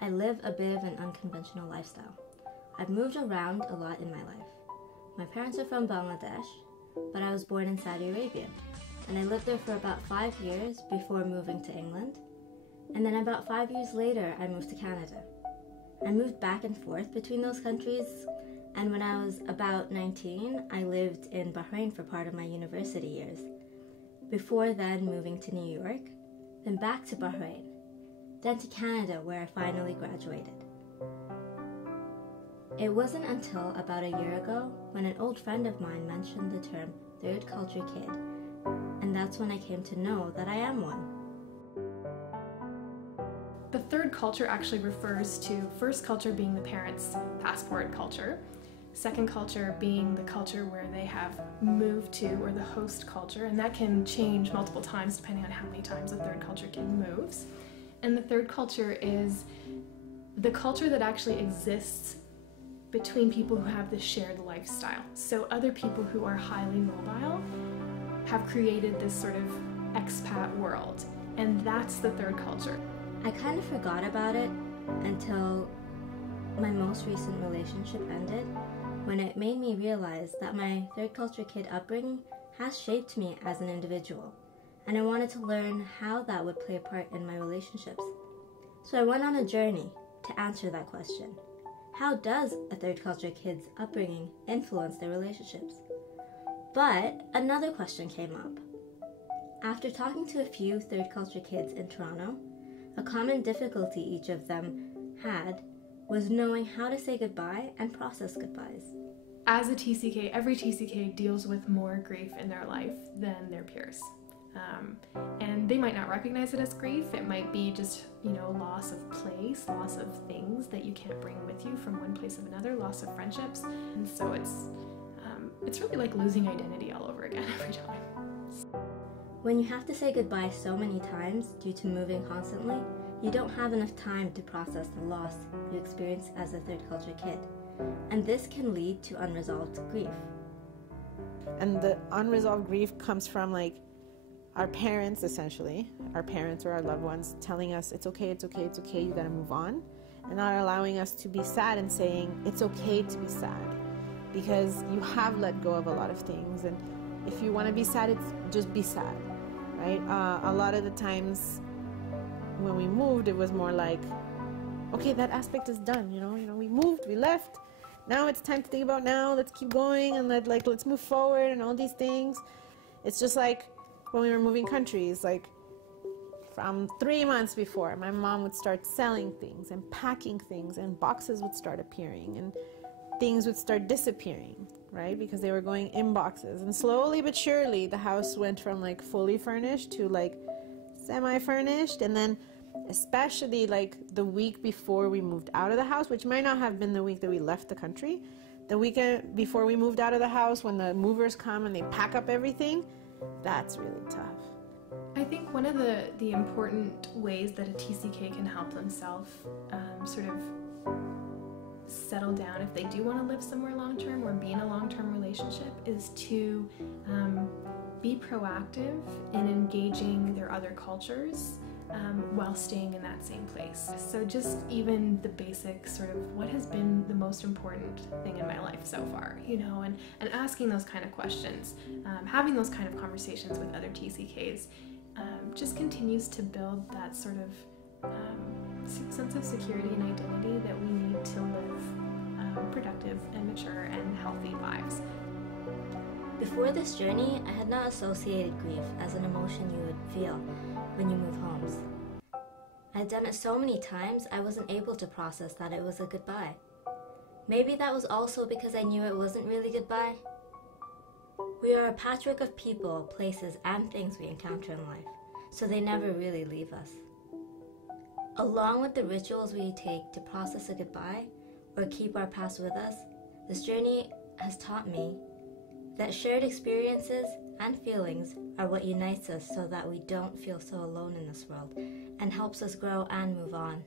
I live a bit of an unconventional lifestyle. I've moved around a lot in my life. My parents are from Bangladesh, but I was born in Saudi Arabia, and I lived there for about 5 years before moving to England. And then about 5 years later, I moved to Canada. I moved back and forth between those countries, and when I was about 19, I lived in Bahrain for part of my university years. Before then, moving to New York, then back to Bahrain, then to Canada where I finally graduated. It wasn't until about a year ago when an old friend of mine mentioned the term third culture kid, and that's when I came to know that I am one. The third culture actually refers to first culture being the parents' passport culture, second culture being the culture where they have moved to, or the host culture, and that can change multiple times depending on how many times a third culture kid moves. And the third culture is the culture that actually exists between people who have this shared lifestyle. So other people who are highly mobile have created this sort of expat world, and that's the third culture. I kind of forgot about it until my most recent relationship ended, when it made me realize that my third culture kid upbringing has shaped me as an individual, and I wanted to learn how that would play a part in my relationships. So I went on a journey to answer that question. How does a third culture kid's upbringing influence their relationships? But another question came up. After talking to a few third culture kids in Toronto, a common difficulty each of them had was knowing how to say goodbye and process goodbyes. As a TCK, every TCK deals with more grief in their life than their peers. And they might not recognize it as grief. It might be just, loss of place, loss of things that you can't bring with you from one place of another, loss of friendships. And so it's really like losing identity all over again every time. When you have to say goodbye so many times due to moving constantly, you don't have enough time to process the loss you experience as a third culture kid. And this can lead to unresolved grief. And the unresolved grief comes from our parents, essentially, our parents or our loved ones telling us it's okay, you gotta move on, and not allowing us to be sad and saying it's okay to be sad because you have let go of a lot of things, and if you want to be sad, just be sad, right? A lot of the times when we moved, it was more like, okay, that aspect is done, we moved, we left, now it's time to think about now, let's keep going, and let's move forward and all these things. It's just like when we were moving countries, from 3 months before, my mom would start selling things and packing things, and boxes would start appearing and things would start disappearing, right? Because they were going in boxes. And slowly but surely, the house went from fully furnished to semi-furnished. And then especially the week before we moved out of the house, which might not have been the week that we left the country, the weekend before we moved out of the house, when the movers come and they pack up everything, that's really tough. I think one of the important ways that a TCK can help themselves sort of settle down if they do want to live somewhere long-term or be in a long-term relationship is to be proactive in engaging their other cultures while staying in that same place. So just even the basic sort of what has been the most important thing in my life so far, and asking those kind of questions, having those kind of conversations with other TCKs just continues to build that sort of sense of security and identity that we need to live productive and mature and healthy lives. Before this journey, I had not associated grief as an emotion you would feel when you move homes. I had done it so many times I wasn't able to process that it was a goodbye. Maybe that was also because I knew it wasn't really goodbye. We are a patchwork of people, places, and things we encounter in life, so they never really leave us. Along with the rituals we take to process a goodbye or keep our past with us, this journey has taught me that shared experiences and feelings are what unites us so that we don't feel so alone in this world and helps us grow and move on.